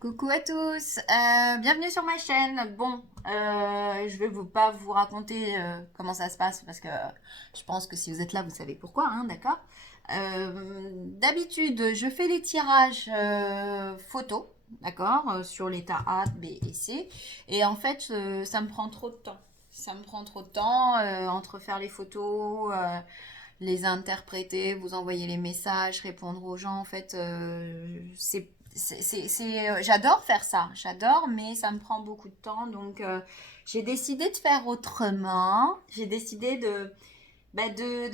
Coucou à tous, bienvenue sur ma chaîne. Bon, je vais pas vous raconter comment ça se passe parce que je pense que si vous êtes là, vous savez pourquoi, hein, d'accord? D'habitude, je fais les tirages photos, d'accord, sur l'état A, B et C. Et en fait, ça me prend trop de temps. Ça me prend trop de temps entre faire les photos, les interpréter, vous envoyer les messages, répondre aux gens. En fait, j'adore faire ça, j'adore, mais ça me prend beaucoup de temps. Donc, j'ai décidé de faire autrement. J'ai décidé de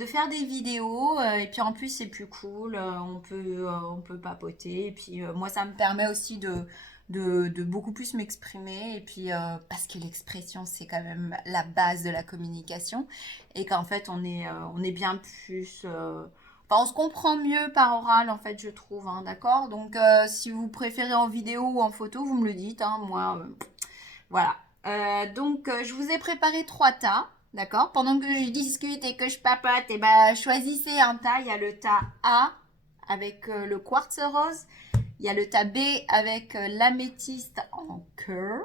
faire des vidéos. Et puis, en plus, c'est plus cool. On peut papoter. Et puis, moi, ça me permet aussi de beaucoup plus m'exprimer. Et puis, parce que l'expression, c'est quand même la base de la communication. Et qu'en fait, on est bien plus. Enfin, on se comprend mieux par oral, en fait, je trouve, hein, d'accord. Donc, si vous préférez en vidéo ou en photo, vous me le dites, hein, moi, voilà. Je vous ai préparé trois tas, d'accord. Pendant que je discute et que je papote, et ben, choisissez un tas. Il y a le tas A avec le quartz rose. Il y a le tas B avec l'améthyste en cœur.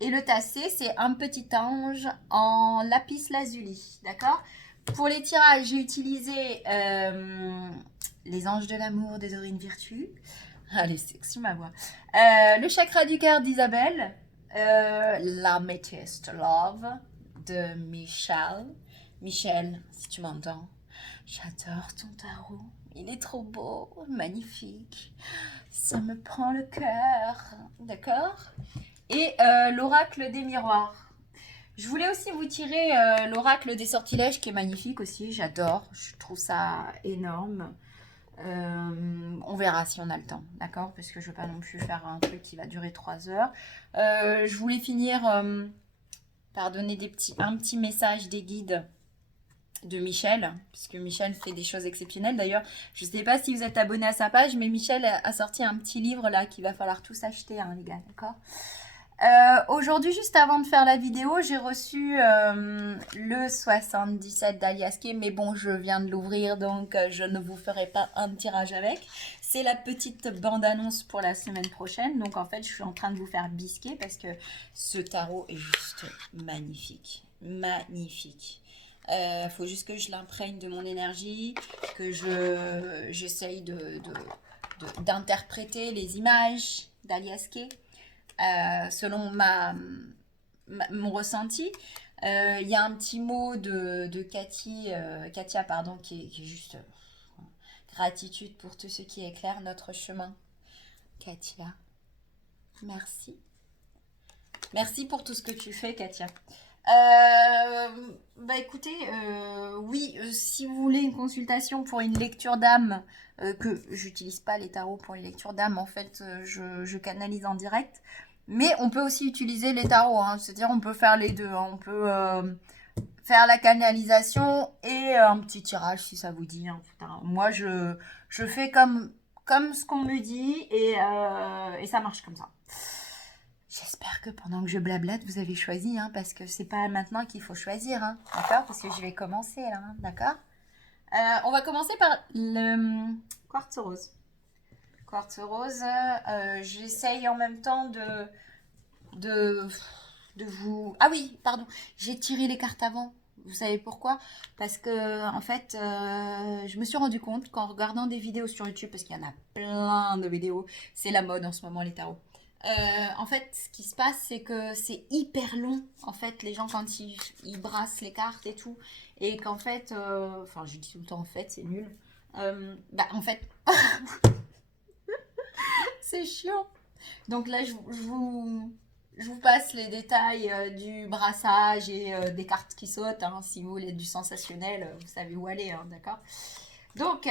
Et le tas C, c'est un petit ange en lapis lazuli, d'accord. Pour les tirages, j'ai utilisé les anges de l'amour de Dorine Virtue. Allez, c'est sexy ma voix. Le chakra du cœur d'Isabelle. L'amethyst love de Michel. Michel, si tu m'entends, j'adore ton tarot. Il est trop beau, magnifique. Ça me prend le cœur, d'accord. Et l'oracle des miroirs. Je voulais aussi vous tirer l'oracle des sortilèges qui est magnifique aussi, j'adore, je trouve ça énorme. On verra si on a le temps, d'accord? Parce que je ne veux pas non plus faire un truc qui va durer 3 heures. Je voulais finir par donner un petit message des guides de Michel, puisque Michel fait des choses exceptionnelles. D'ailleurs, je ne sais pas si vous êtes abonné à sa page, mais Michel a sorti un petit livre là qu'il va falloir tous acheter, hein, les gars, d'accord? Aujourd'hui, juste avant de faire la vidéo, j'ai reçu le 77 d'Aliaské, mais bon, je viens de l'ouvrir, donc je ne vous ferai pas un tirage avec. C'est la petite bande-annonce pour la semaine prochaine, donc en fait, je suis en train de vous faire bisquer parce que ce tarot est juste magnifique. Magnifique. Faut juste que je l'imprègne de mon énergie, que j'essaye d'interpréter les images d'Aliaské selon mon ressenti. Il y a un petit mot de Katia pardon, qui est juste gratitude pour tout ce qui éclaire notre chemin. Katia, merci. Merci pour tout ce que tu fais, Katia. Bah écoutez, oui, si vous voulez une consultation pour une lecture d'âme, que j'utilise pas les tarots pour les lectures d'âme, en fait, je canalise en direct. Mais on peut aussi utiliser les tarots, hein, c'est-à-dire on peut faire les deux, hein. On peut faire la canalisation et un petit tirage si ça vous dit, hein. Putain, moi, je fais comme ce qu'on me dit et ça marche comme ça. J'espère que pendant que je blablate, vous avez choisi, hein, parce que c'est pas maintenant qu'il faut choisir, hein, d'accord? Parce que je vais commencer là, hein, d'accord? On va commencer par le quartz rose. Quartz rose, j'essaye en même temps de, de vous... Ah oui, pardon, j'ai tiré les cartes avant. Vous savez pourquoi? Parce que, en fait, je me suis rendu compte qu'en regardant des vidéos sur YouTube, parce qu'il y en a plein de vidéos, c'est la mode en ce moment, les tarots. En fait, ce qui se passe, c'est que c'est hyper long. En fait, les gens, quand ils brassent les cartes et tout, et qu'en fait, enfin, je dis tout le temps en fait, c'est nul. En fait, c'est chiant. Donc là, je vous passe les détails du brassage et des cartes qui sautent, hein. Si vous voulez du sensationnel, vous savez où aller, hein, d'accord? Donc,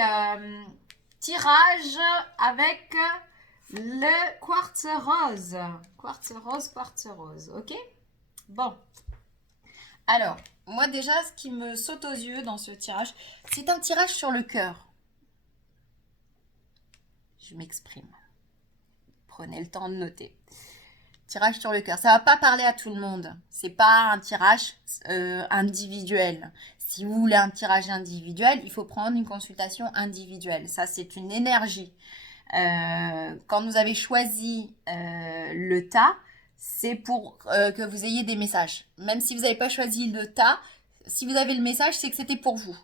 tirage avec le quartz rose. Quartz rose, quartz rose, ok? Bon, alors, moi déjà, ce qui me saute aux yeux dans ce tirage, c'est un tirage sur le cœur. Je m'exprime. Prenez le temps de noter. Tirage sur le cœur. Ça va pas parler à tout le monde. C'est pas un tirage individuel. Si vous voulez un tirage individuel, il faut prendre une consultation individuelle. Ça, c'est une énergie. Quand vous avez choisi le tas, c'est pour que vous ayez des messages. Même si vous n'avez pas choisi le tas, si vous avez le message, c'est que c'était pour vous.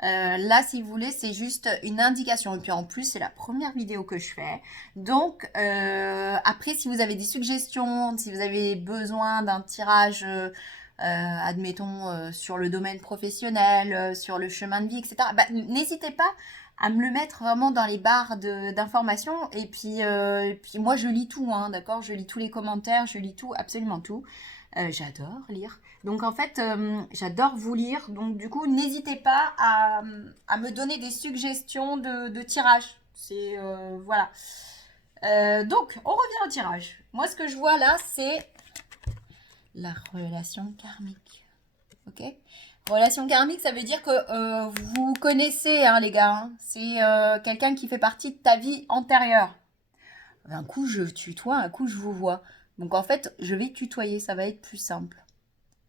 Là, si vous voulez, c'est juste une indication. Et puis en plus, c'est la première vidéo que je fais. Donc, après, si vous avez des suggestions, si vous avez besoin d'un tirage, admettons, sur le domaine professionnel, sur le chemin de vie, etc., bah, n'hésitez pas à me le mettre vraiment dans les barres d'informations. Et puis moi, je lis tout, hein, d'accord? Je lis tous les commentaires, je lis tout, absolument tout. J'adore lire. Donc en fait, j'adore vous lire. Donc du coup, n'hésitez pas à me donner des suggestions de tirage. C'est voilà. Donc, on revient au tirage. Moi, ce que je vois là, c'est la relation karmique. Ok? Relation karmique, ça veut dire que vous connaissez, hein, les gars. Hein. C'est quelqu'un qui fait partie de ta vie antérieure. Un coup, je tutoie, un coup, je vous vois. Donc en fait, je vais tutoyer, ça va être plus simple.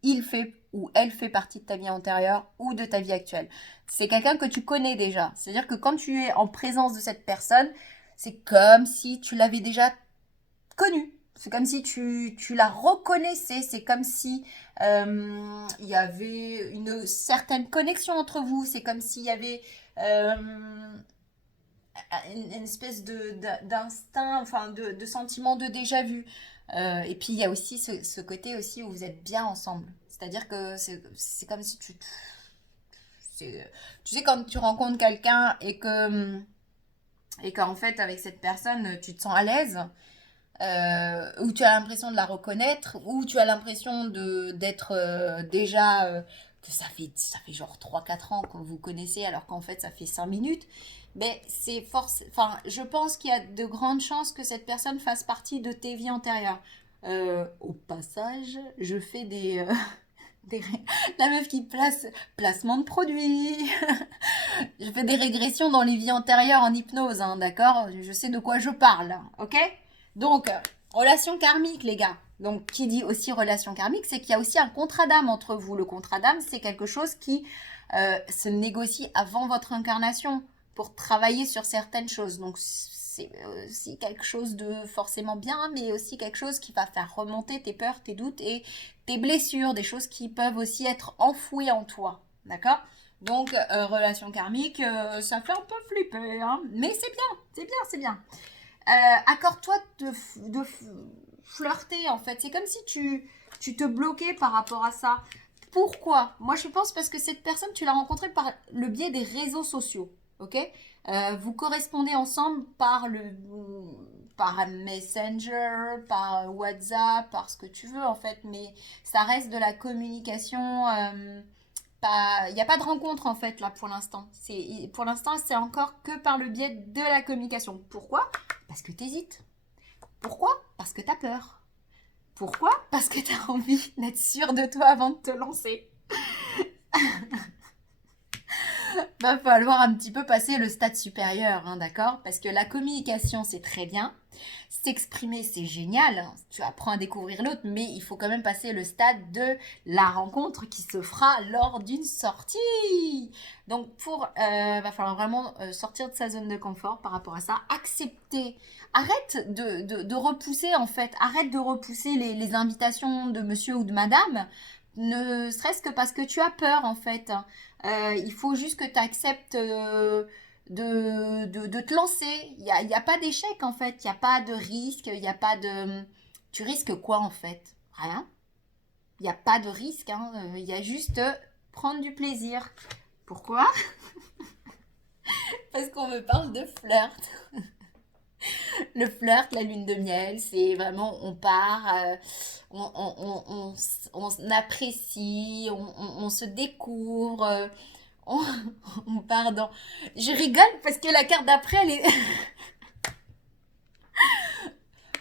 Il fait ou elle fait partie de ta vie antérieure ou de ta vie actuelle. C'est quelqu'un que tu connais déjà. C'est-à-dire que quand tu es en présence de cette personne, c'est comme si tu l'avais déjà connue. C'est comme si tu la reconnaissais. C'est comme si il y avait une certaine connexion entre vous. C'est comme s'il y avait une espèce d'instinct, enfin de sentiment de déjà vu. Et puis il y a aussi ce côté aussi où vous êtes bien ensemble. C'est-à-dire que c'est comme si tu sais quand tu rencontres quelqu'un et qu'en fait avec cette personne tu te sens à l'aise, où tu as l'impression de la reconnaître, où tu as l'impression d'être déjà que ça fait genre 3 4 ans que vous connaissez alors qu'en fait ça fait 5 minutes. Mais c'est force. Enfin, je pense qu'il y a de grandes chances que cette personne fasse partie de tes vies antérieures. Au passage, je fais des la meuf qui place placement de produits. Je fais des régressions dans les vies antérieures en hypnose, hein, d'accord? Je sais de quoi je parle, ok? Donc, relation karmique, les gars. Donc, qui dit aussi relation karmique, c'est qu'il y a aussi un contrat d'âme entre vous. Le contrat d'âme, c'est quelque chose qui se négocie avant votre incarnation pour travailler sur certaines choses. Donc, c'est aussi quelque chose de forcément bien, mais aussi quelque chose qui va faire remonter tes peurs, tes doutes et tes blessures, des choses qui peuvent aussi être enfouies en toi. D'accord? Donc, relation karmique, ça fait un peu flipper, hein, mais c'est bien, c'est bien, c'est bien. Accorde-toi de flirter, en fait. C'est comme si tu te bloquais par rapport à ça. Pourquoi? Moi, je pense parce que cette personne, tu l'as rencontrée par le biais des réseaux sociaux, ok? Vous correspondez ensemble par un Messenger, par WhatsApp, par ce que tu veux, en fait, mais ça reste de la communication. Il n'y a pas de rencontre en fait là pour l'instant. Pour l'instant, c'est encore que par le biais de la communication. Pourquoi? Parce que tu hésites. Pourquoi? Parce que tu as peur. Pourquoi? Parce que tu as envie d'être sûr de toi avant de te lancer. Va falloir un petit peu passer le stade supérieur, hein, d'accord? Parce que la communication, c'est très bien. S'exprimer, c'est génial. Hein. Tu apprends à découvrir l'autre, mais il faut quand même passer le stade de la rencontre qui se fera lors d'une sortie. Donc, va falloir vraiment sortir de sa zone de confort par rapport à ça. Accepter. Arrête de repousser, en fait. Arrête de repousser les invitations de monsieur ou de madame. Ne serait-ce que parce que tu as peur, en fait. Il faut juste que tu acceptes de te lancer. Il y a pas d'échec en fait, il n'y a pas de risque, il n'y a pas de... Tu risques quoi en fait? Rien. Il n'y a pas de risque, hein. Il y a juste prendre du plaisir. Pourquoi? Parce qu'on me parle de flirt. Le flirt, la lune de miel, c'est vraiment on part, on apprécie, on se découvre, on, on part dans... Je rigole parce que la carte d'après, elle est...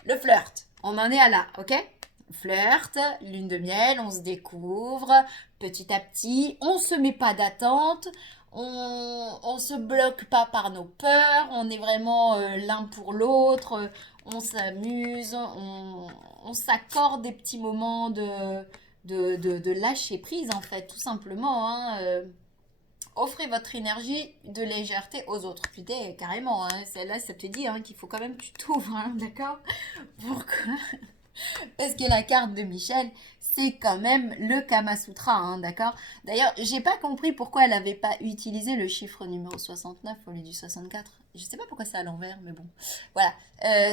Le flirt, on en est à là, ok? Flirt, lune de miel, on se découvre petit à petit, on se met pas d'attente, on se bloque pas par nos peurs, on est vraiment l'un pour l'autre, on s'amuse, on s'accorde des petits moments de lâcher prise en fait, tout simplement. Hein, Offrez votre énergie de légèreté aux autres. Putain, carrément, hein, celle-là, ça te dit hein, qu'il faut quand même que tu t'ouvres, hein, d'accord? Pourquoi? Parce que la carte de Michel, c'est quand même le Kama Sutra, hein, d'accord? D'ailleurs, j'ai pas compris pourquoi elle n'avait pas utilisé le chiffre numéro 69 au lieu du 64. Je sais pas pourquoi c'est à l'envers, mais bon. Voilà.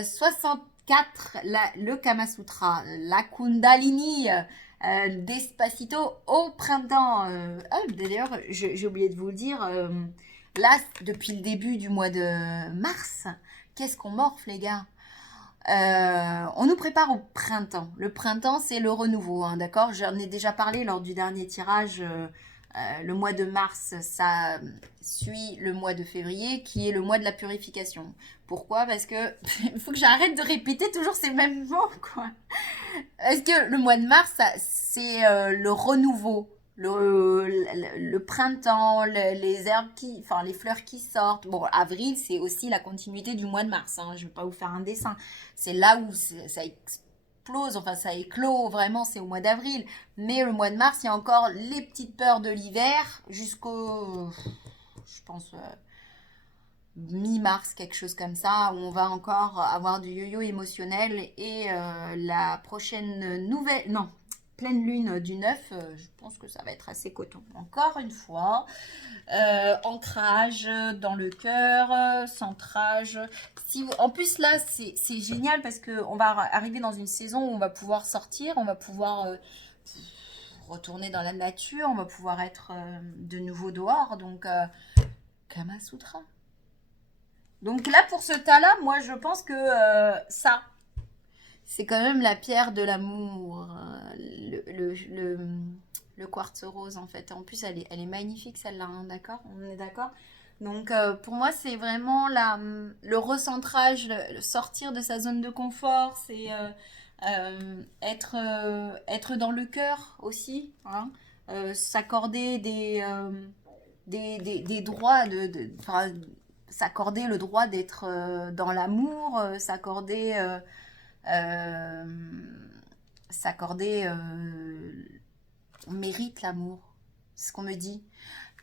64, le Kama Sutra, la Kundalini, Despacito au printemps. D'ailleurs, j'ai oublié de vous le dire, là, depuis le début du mois de mars, qu'est-ce qu'on morfle, les gars? On nous prépare au printemps. Le printemps, c'est le renouveau, hein, d'accord? J'en ai déjà parlé lors du dernier tirage. Le mois de mars, ça suit le mois de février, qui est le mois de la purification. Pourquoi? Parce que il faut que j'arrête de répéter toujours ces mêmes mots, quoi. Parce que le mois de mars, c'est le renouveau. Le printemps, les herbes qui, enfin les fleurs qui sortent. Bon, avril, c'est aussi la continuité du mois de mars. Hein. Je ne vais pas vous faire un dessin. C'est là où ça explose, enfin ça éclot vraiment, c'est au mois d'avril. Mais le mois de mars, il y a encore les petites peurs de l'hiver jusqu'au, je pense, mi-mars, quelque chose comme ça, où on va encore avoir du yo-yo émotionnel. Et la prochaine nouvelle, non, pleine lune du 9, je pense que ça va être assez coton. Encore une fois, ancrage dans le cœur, centrage. Si vous... En plus, là, c'est génial parce qu'on va arriver dans une saison où on va pouvoir sortir, on va pouvoir retourner dans la nature, on va pouvoir être de nouveau dehors. Donc, Kama Sutra. Donc là, pour ce tas-là, moi, je pense que ça, c'est quand même la pierre de l'amour. Le quartz rose, en fait. En plus, elle est magnifique, celle-là, hein, d'accord? On est d'accord? Donc, pour moi, c'est vraiment le recentrage, le sortir de sa zone de confort, c'est être dans le cœur aussi, hein, s'accorder des droits, s'accorder le droit d'être dans l'amour, euh, s'accorder, on mérite l'amour, c'est ce qu'on me dit.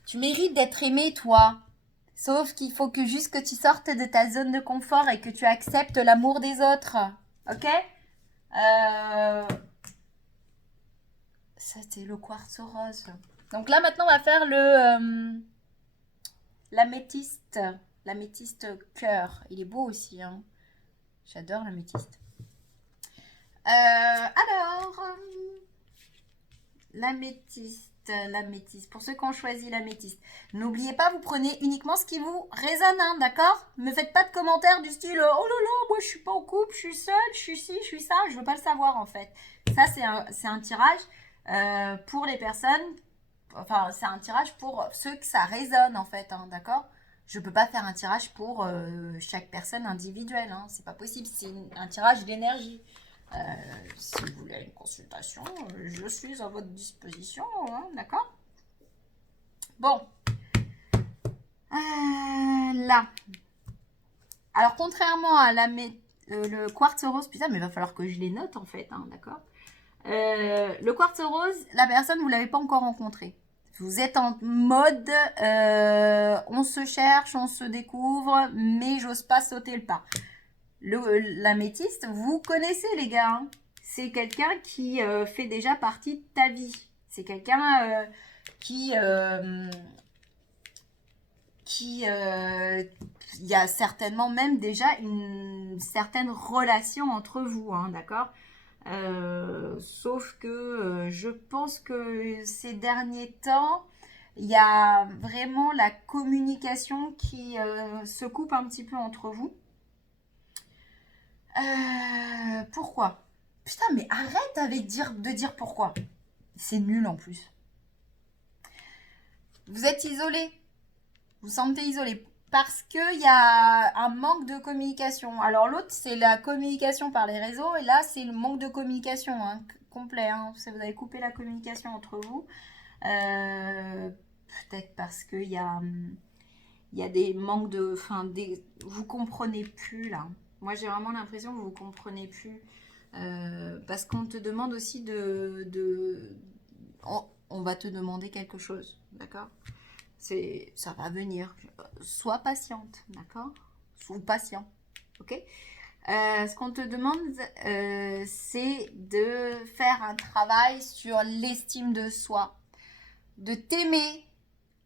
Tu mérites d'être aimé, toi. Sauf qu'il faut que juste que tu sortes de ta zone de confort et que tu acceptes l'amour des autres. Ok? Ça, c'est le quartz rose. Donc là, maintenant, on va faire l'améthyste. L'améthyste cœur. Il est beau aussi. Hein. J'adore l'améthyste. L'améthyste. Pour ceux qui ont choisi l'améthyste, n'oubliez pas, vous prenez uniquement ce qui vous résonne, hein, d'accord? Ne me faites pas de commentaires du style oh là là, moi je suis pas en couple, je suis seule, je suis ci, je suis ça, je veux pas le savoir en fait. Ça, c'est un tirage pour les personnes, enfin, c'est un tirage pour ceux que ça résonne en fait, hein, d'accord? Je peux pas faire un tirage pour chaque personne individuelle, hein, c'est pas possible, c'est un tirage d'énergie. Euh, si vous voulez une consultation, je suis à votre disposition, hein, d'accord? Bon. Là. Alors, contrairement à le quartz rose, putain, mais il va falloir que je les note en fait, hein, d'accord? Le quartz rose, la personne, vous ne l'avez pas encore rencontré. Vous êtes en mode on se cherche, on se découvre, mais j'ose pas sauter le pas. L'améthyste, vous connaissez les gars, hein. C'est quelqu'un qui fait déjà partie de ta vie. C'est quelqu'un qui il y a certainement même déjà une certaine relation entre vous, hein, d'accord? Sauf que je pense que ces derniers temps, il y a vraiment la communication qui se coupe un petit peu entre vous. Pourquoi? Putain, mais arrête avec de dire pourquoi. C'est nul en plus. Vous êtes isolé. Vous sentez isolé. Parce qu'il y a un manque de communication. Alors l'autre, c'est la communication par les réseaux. Et là, c'est le manque de communication hein, complet. Hein. Vous avez coupé la communication entre vous. Peut-être parce qu'il y a des manques de... Enfin, vous comprenez plus là. Moi, j'ai vraiment l'impression que vous comprenez plus. Parce qu'on te demande aussi on va te demander quelque chose. D'accord? Ça va venir. Sois patiente, d'accord? Ou patient, ok? Ce qu'on te demande, c'est de faire un travail sur l'estime de soi, de t'aimer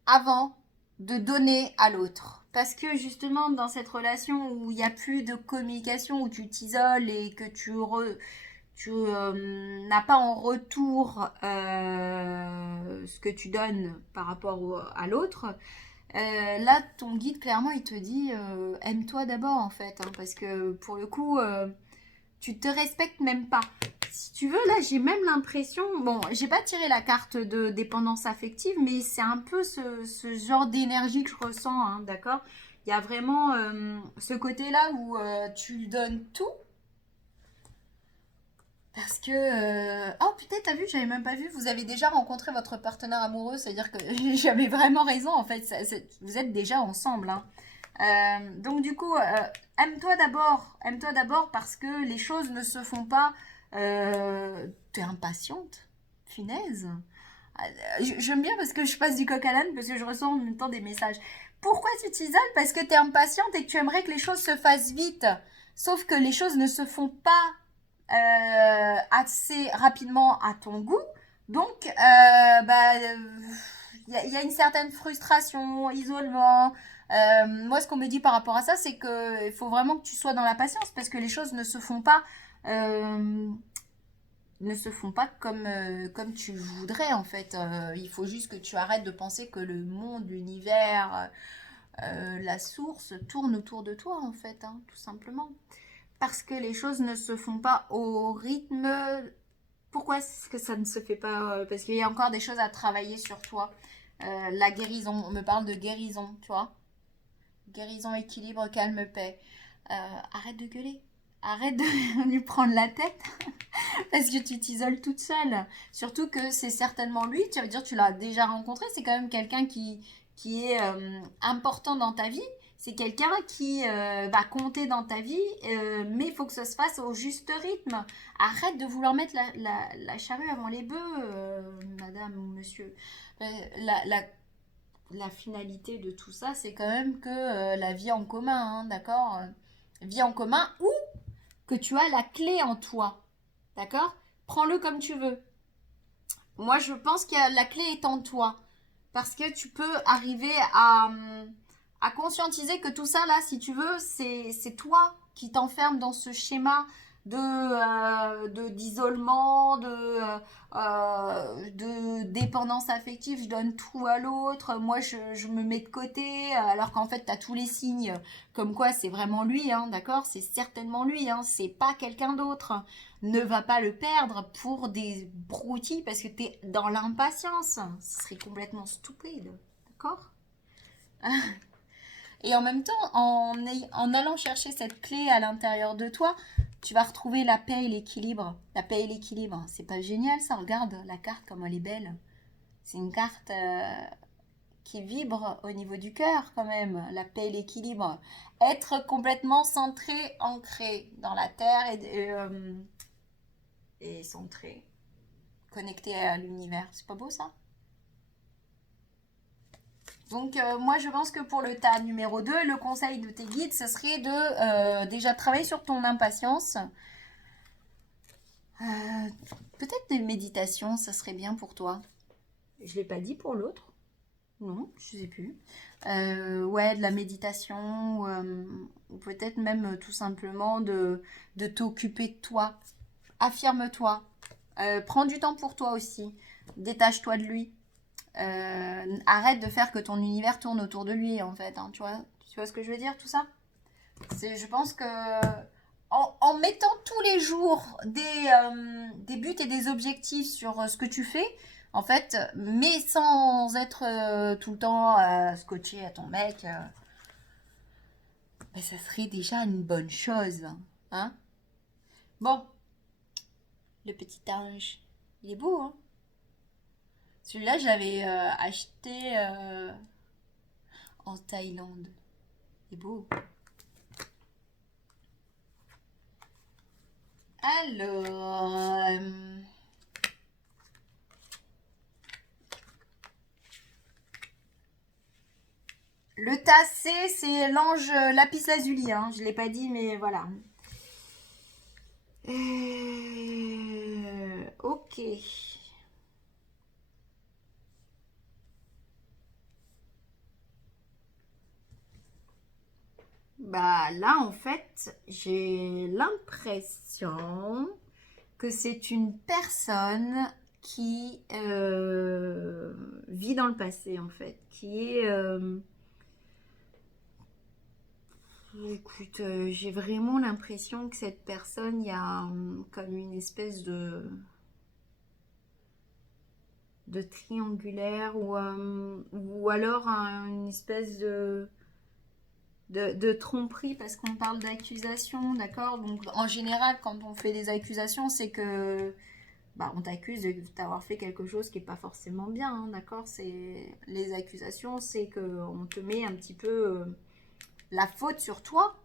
avant de donner à l'autre. Parce que justement, dans cette relation où il n'y a plus de communication, où tu t'isoles et que tu n'as pas en retour ce que tu donnes par rapport à l'autre, là, ton guide, clairement, il te dit aime-toi d'abord, en fait. Hein, parce que pour le coup, tu te respectes même pas. Si tu veux, là, j'ai même l'impression, bon, j'ai pas tiré la carte de dépendance affective, mais c'est un peu ce genre d'énergie que je ressens, hein, d'accord? Il y a vraiment ce côté-là où tu donnes tout parce que... Oh putain, t'as vu, j'avais même pas vu, vous avez déjà rencontré votre partenaire amoureux, c'est-à-dire que j'avais vraiment raison, en fait, vous êtes déjà ensemble, hein. Donc du coup, aime-toi d'abord parce que les choses ne se font pas. T'es impatiente, finesse. J'aime bien parce que je passe du coq à l'âne parce que je reçois en même temps des messages. Pourquoi tu t'isoles? Parce que t'es impatiente et que tu aimerais que les choses se fassent vite. Sauf que les choses ne se font pas assez rapidement à ton goût. Donc, y a une certaine frustration, isolement. Moi, ce qu'on me dit par rapport à ça, c'est qu'il faut vraiment que tu sois dans la patience parce que les choses euh, ne se font pas comme tu voudrais en fait. Il faut juste que tu arrêtes de penser que le monde, l'univers, la source tourne autour de toi en fait, hein, tout simplement. Parce que les choses ne se font pas au rythme. Pourquoi est-ce que ça ne se fait pas? Parce qu'il y a encore des choses à travailler sur toi. La guérison, on me parle de guérison, tu vois. Guérison, équilibre, calme, paix. Arrête de gueuler. Arrête de lui prendre la tête parce que tu t'isoles toute seule. Surtout que c'est certainement lui, tu vas dire tu l'as déjà rencontré, c'est quand même quelqu'un qui est important dans ta vie. C'est quelqu'un qui va compter dans ta vie, mais il faut que ça se fasse au juste rythme. Arrête de vouloir mettre la charrue avant les bœufs, madame ou monsieur. Euh, la, la, la finalité de tout ça, c'est quand même que la vie en commun, hein, d'accord? Vie en commun ou que tu as la clé en toi, d'accord? Prends-le comme tu veux. Moi, je pense que la clé est en toi. Parce que tu peux arriver à conscientiser que tout ça, là, si tu veux, c'est toi qui t'enferme dans ce schéma d'isolement, de dépendance affective. Je donne tout à l'autre. Moi, je me mets de côté. Alors qu'en fait, tu as tous les signes comme quoi c'est vraiment lui, hein, d'accord? C'est certainement lui, hein, c'est pas quelqu'un d'autre. Ne va pas le perdre pour des broutilles parce que tu es dans l'impatience. Ce serait complètement stupide. D'accord? Et en même temps, en allant chercher cette clé à l'intérieur de toi, tu vas retrouver la paix et l'équilibre. La paix et l'équilibre, c'est pas génial ça? Regarde la carte comme elle est belle. C'est une carte qui vibre au niveau du cœur quand même. La paix et l'équilibre. Être complètement centré, ancré dans la terre et centré, connecté à l'univers. C'est pas beau ça? Donc moi je pense que pour le tas numéro 2, le conseil de tes guides, ce serait de déjà travailler sur ton impatience. Euh, Peut-être des méditations, ça serait bien pour toi. Je ne l'ai pas dit pour l'autre. Non, je ne sais plus. Ouais, de la méditation, ou peut-être même tout simplement de t'occuper de toi. Affirme-toi. Prends du temps pour toi aussi. Détache-toi de lui. Arrête de faire que ton univers tourne autour de lui, en fait. Hein, tu vois ce que je veux dire, tout ça? Je pense que en mettant tous les jours des buts et des objectifs sur ce que tu fais, en fait, mais sans être tout le temps scotché à ton mec, ben, ça serait déjà une bonne chose. Hein? Bon, le petit ange, il est beau, hein? Celui-là, je l'avais acheté en Thaïlande. Il est beau. Alors, tassé, c'est l'ange lapis lazuli, hein. Je l'ai pas dit, mais voilà. Ok. Bah là, en fait, j'ai l'impression que c'est une personne qui vit dans le passé, en fait, qui est... écoute, j'ai vraiment l'impression que cette personne, il y a comme une espèce de triangulaire ou alors une espèce de tromperie parce qu'on parle d'accusation, d'accord? Donc en général, quand on fait des accusations, c'est que bah, on t'accuse d'avoir fait quelque chose qui n'est pas forcément bien, hein, d'accord? Les accusations, c'est qu'on te met un petit peu la faute sur toi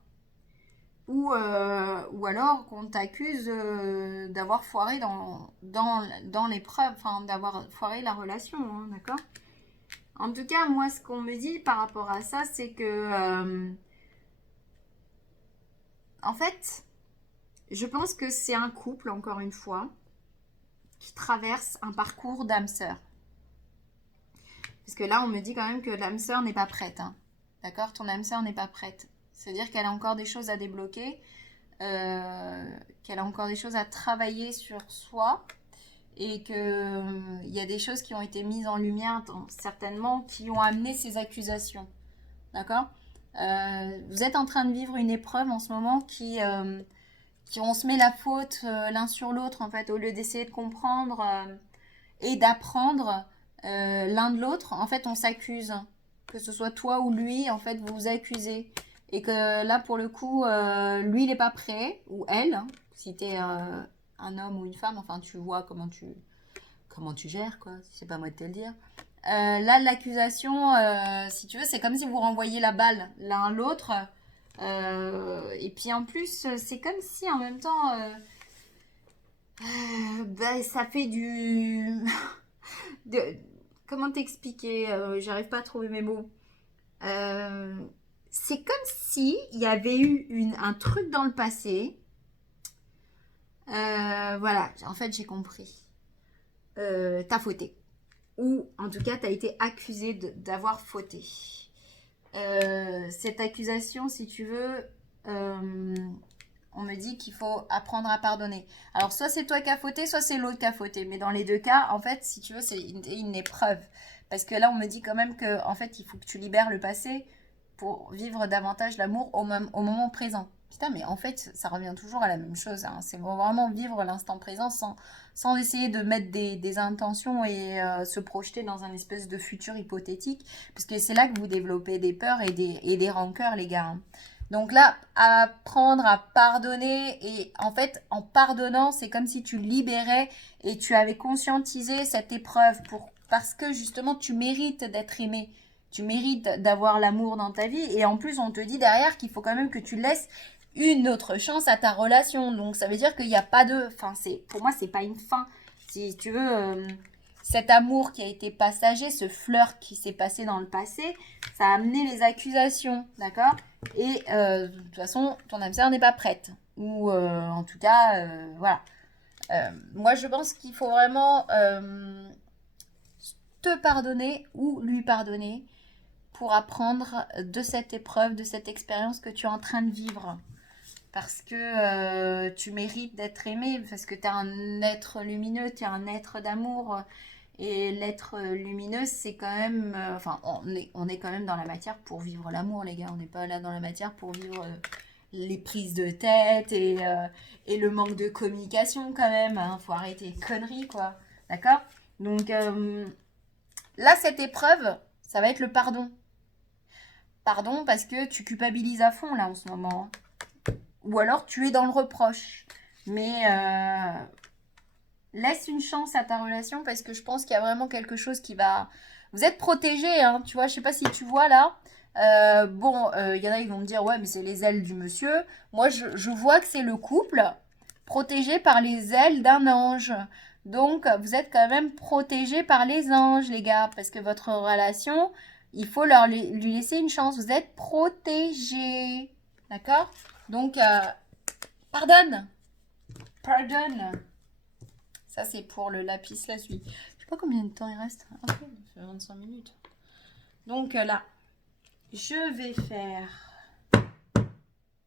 ou alors qu'on t'accuse d'avoir foiré dans l'épreuve, enfin d'avoir foiré la relation, hein, d'accord? En tout cas, moi, ce qu'on me dit par rapport à ça, c'est que, en fait, je pense que c'est un couple, encore une fois, qui traverse un parcours d'âme sœur. Parce que là, on me dit quand même que l'âme sœur n'est pas prête, hein. D'accord? Ton âme sœur n'est pas prête. C'est-à-dire qu'elle a encore des choses à débloquer, qu'elle a encore des choses à travailler sur soi et qu'il y a des choses qui ont été mises en lumière, certainement, qui ont amené ces accusations. D'accord? Vous êtes en train de vivre une épreuve en ce moment qui on se met la faute l'un sur l'autre, en fait, au lieu d'essayer de comprendre et d'apprendre l'un de l'autre. En fait, on s'accuse. Que ce soit toi ou lui, en fait, vous vous accusez. Et que là, pour le coup, lui, il n'est pas prêt, ou elle, hein, si tu es un homme ou une femme, enfin, tu vois comment tu gères, quoi, si c'est pas moi de te le dire. Là, l'accusation, si tu veux, c'est comme si vous renvoyiez la balle l'un à l'autre. Et puis en plus, c'est comme si en même temps, bah, ça fait du... de... Comment t'expliquer? J'arrive pas à trouver mes mots. Euh, c'est comme si il y avait eu un truc dans le passé. Voilà, en fait, j'ai compris. T'as fauté. Ou en tout cas, t'as été accusé d'avoir fauté. Cette accusation, si tu veux, on me dit qu'il faut apprendre à pardonner. Alors, soit c'est toi qui as fauté, soit c'est l'autre qui a fauté. Mais dans les deux cas, en fait, si tu veux, c'est une épreuve. Parce que là, on me dit quand même que, en fait, il faut que tu libères le passé pour vivre davantage l'amour au moment présent. Putain, mais en fait, ça revient toujours à la même chose, hein. C'est vraiment vivre l'instant présent sans essayer de mettre des intentions et se projeter dans un espèce de futur hypothétique. Parce que c'est là que vous développez des peurs et des rancœurs, les gars, hein. Donc là, apprendre à pardonner, et en fait, en pardonnant, c'est comme si tu libérais et tu avais conscientisé cette épreuve parce que justement, tu mérites d'être aimé. Tu mérites d'avoir l'amour dans ta vie. Et en plus, on te dit derrière qu'il faut quand même que tu laisses une autre chance à ta relation. Donc, ça veut dire qu'il n'y a pas de... Enfin, pour moi, c'est pas une fin. Si tu veux, cet amour qui a été passager, ce flirt qui s'est passé dans le passé, ça a amené les accusations, d'accord? Et de toute façon, ton âme sœur n'est pas prête. Ou en tout cas, voilà. Moi, je pense qu'il faut vraiment te pardonner ou lui pardonner pour apprendre de cette épreuve, de cette expérience que tu es en train de vivre. Parce que tu mérites d'être aimé, parce que tu es un être lumineux, tu es un être d'amour. Et l'être lumineux, c'est quand même... Enfin, on est quand même dans la matière pour vivre l'amour, les gars. On n'est pas là dans la matière pour vivre les prises de tête et le manque de communication, quand même, hein. Faut arrêter les conneries, quoi. D'accord? Donc, là, cette épreuve, ça va être le pardon. Pardon parce que tu culpabilises à fond, là, en ce moment. Ou alors, tu es dans le reproche. Mais... laisse une chance à ta relation parce que je pense qu'il y a vraiment quelque chose qui va... Vous êtes protégés, hein, tu vois, je sais pas si tu vois là. Bon, il y en a qui vont me dire, ouais, mais c'est les ailes du monsieur. Moi, je vois que c'est le couple protégé par les ailes d'un ange. Donc, vous êtes quand même protégés par les anges, les gars, parce que votre relation, il faut lui laisser une chance. Vous êtes protégés. D'accord? Donc, pardonne. Pardonne. Ça, c'est pour le lapis lazuli. Je sais pas combien de temps il reste. Ok, ça fait 25 minutes. Donc là, je vais faire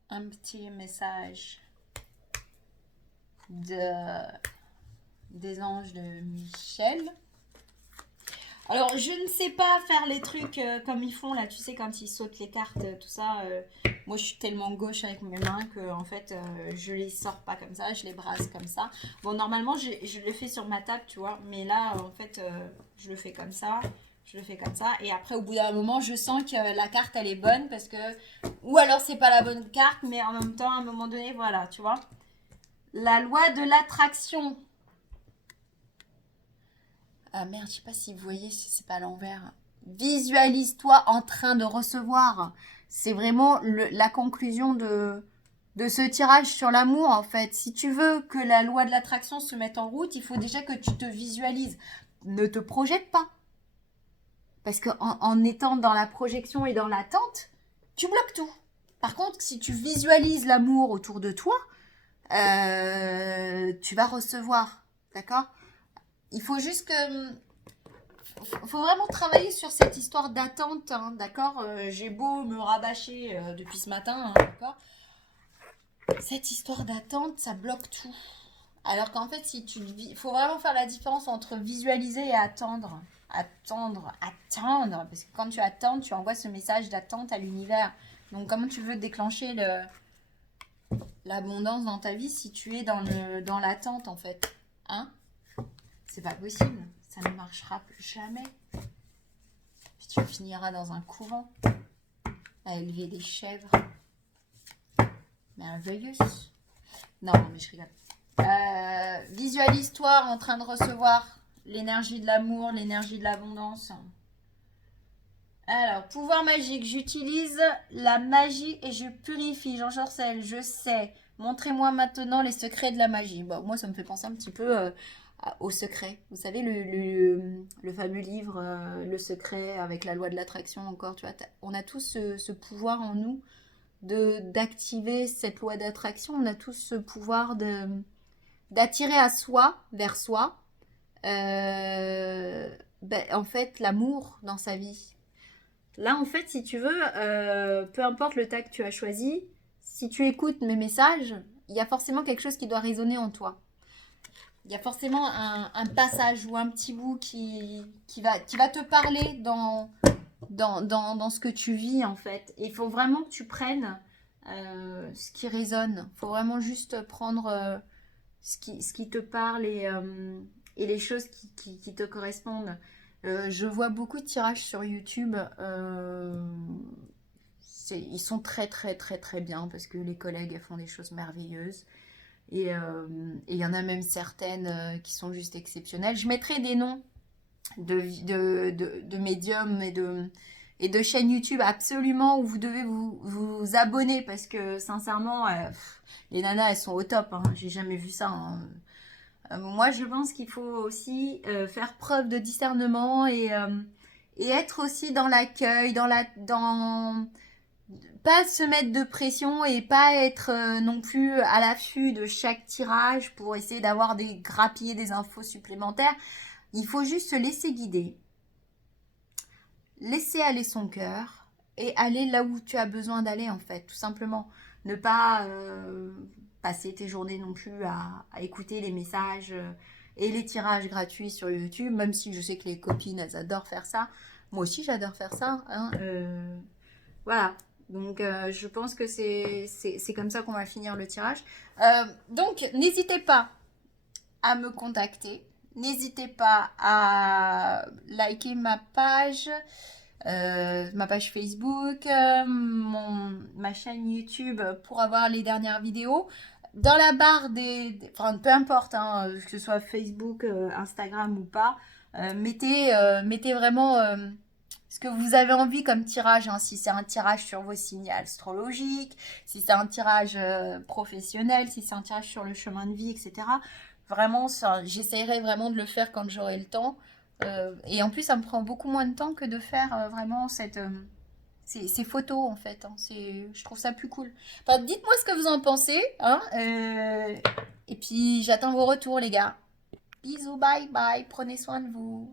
un petit message des anges de Michel. Alors, je ne sais pas faire les trucs comme ils font là, tu sais, quand ils sautent les cartes, tout ça. Moi, je suis tellement gauche avec mes mains que, en fait, je les sors pas comme ça, je les brasse comme ça. Bon, normalement, je le fais sur ma table, tu vois, mais là, en fait, je le fais comme ça. Je le fais comme ça. Et après, au bout d'un moment, je sens que la carte, elle est bonne parce que... Ou alors, c'est pas la bonne carte, mais en même temps, à un moment donné, voilà, tu vois. La loi de l'attraction. Ah merde, je sais pas si vous voyez, si c'est pas à l'envers. Visualise-toi en train de recevoir. C'est vraiment la conclusion de ce tirage sur l'amour, en fait. Si tu veux que la loi de l'attraction se mette en route, il faut déjà que tu te visualises. Ne te projette pas. Parce qu'en étant dans la projection et dans l'attente, tu bloques tout. Par contre, si tu visualises l'amour autour de toi, tu vas recevoir. D'accord? Il faut juste que... faut vraiment travailler sur cette histoire d'attente, hein, d'accord? J'ai beau me rabâcher depuis ce matin, hein, d'accord? Cette histoire d'attente, ça bloque tout. Alors qu'en fait, il faut vraiment faire la différence entre visualiser et attendre. Attendre. Parce que quand tu attends, tu envoies ce message d'attente à l'univers. Donc, comment tu veux déclencher l'abondance dans ta vie si tu es dans l'attente, en fait? Hein? C'est pas possible. Ça ne marchera jamais. Puis tu finiras dans un couvent à élever des chèvres merveilleuses. Non, mais je rigole. Visualise-toi en train de recevoir l'énergie de l'amour, l'énergie de l'abondance. Alors, pouvoir magique. J'utilise la magie et je purifie. Jean Sorcel, je sais. Montrez-moi maintenant les secrets de la magie. Bon, moi, ça me fait penser un petit peu aux secrets. Vous savez, le fameux livre Le secret avec la loi de l'attraction encore. Tu vois, on a tous ce pouvoir en nous d'activer cette loi d'attraction. On a tous ce pouvoir d'attirer à soi, vers soi, en fait, l'amour dans sa vie. Là, en fait, si tu veux, peu importe le tag que tu as choisi, si tu écoutes mes messages, il y a forcément quelque chose qui doit résonner en toi. Il y a forcément un passage ou un petit bout qui va te parler dans ce que tu vis, en fait. Et il faut vraiment que tu prennes ce qui résonne. Il faut vraiment juste prendre ce qui te parle et les choses qui te correspondent. Je vois beaucoup de tirages sur YouTube. Ils sont très très très très bien parce que les collègues elles font des choses merveilleuses. Et il y en a même certaines qui sont juste exceptionnelles. Je mettrai des noms de médiums et de chaînes YouTube absolument où vous devez vous abonner parce que sincèrement, les nanas elles sont au top. Hein. J'ai jamais vu ça. Hein. Moi, je pense qu'il faut aussi faire preuve de discernement et être aussi dans l'accueil, pas se mettre de pression et pas être non plus à l'affût de chaque tirage pour essayer grappiller des infos supplémentaires. Il faut juste se laisser guider, laisser aller son cœur et aller là où tu as besoin d'aller en fait, tout simplement. Ne pas passer tes journées non plus à écouter les messages et les tirages gratuits sur YouTube, même si je sais que les copines, elles adorent faire ça. Moi aussi, j'adore faire ça. Hein, voilà. Donc, je pense que c'est comme ça qu'on va finir le tirage. Donc, n'hésitez pas à me contacter. N'hésitez pas à liker ma page Facebook, ma chaîne YouTube pour avoir les dernières vidéos. Dans la barre enfin, peu importe, hein, que ce soit Facebook, Instagram ou pas, mettez vraiment ce que vous avez envie comme tirage. Hein, si c'est un tirage sur vos signes astrologiques, si c'est un tirage professionnel, si c'est un tirage sur le chemin de vie, etc. Vraiment, j'essaierai vraiment de le faire quand j'aurai le temps. Et en plus, ça me prend beaucoup moins de temps que de faire vraiment ces photos, en fait. Hein. Je trouve ça plus cool. Enfin, dites-moi ce que vous en pensez. Hein, et puis, j'attends vos retours, les gars. Bisous, bye bye. Prenez soin de vous.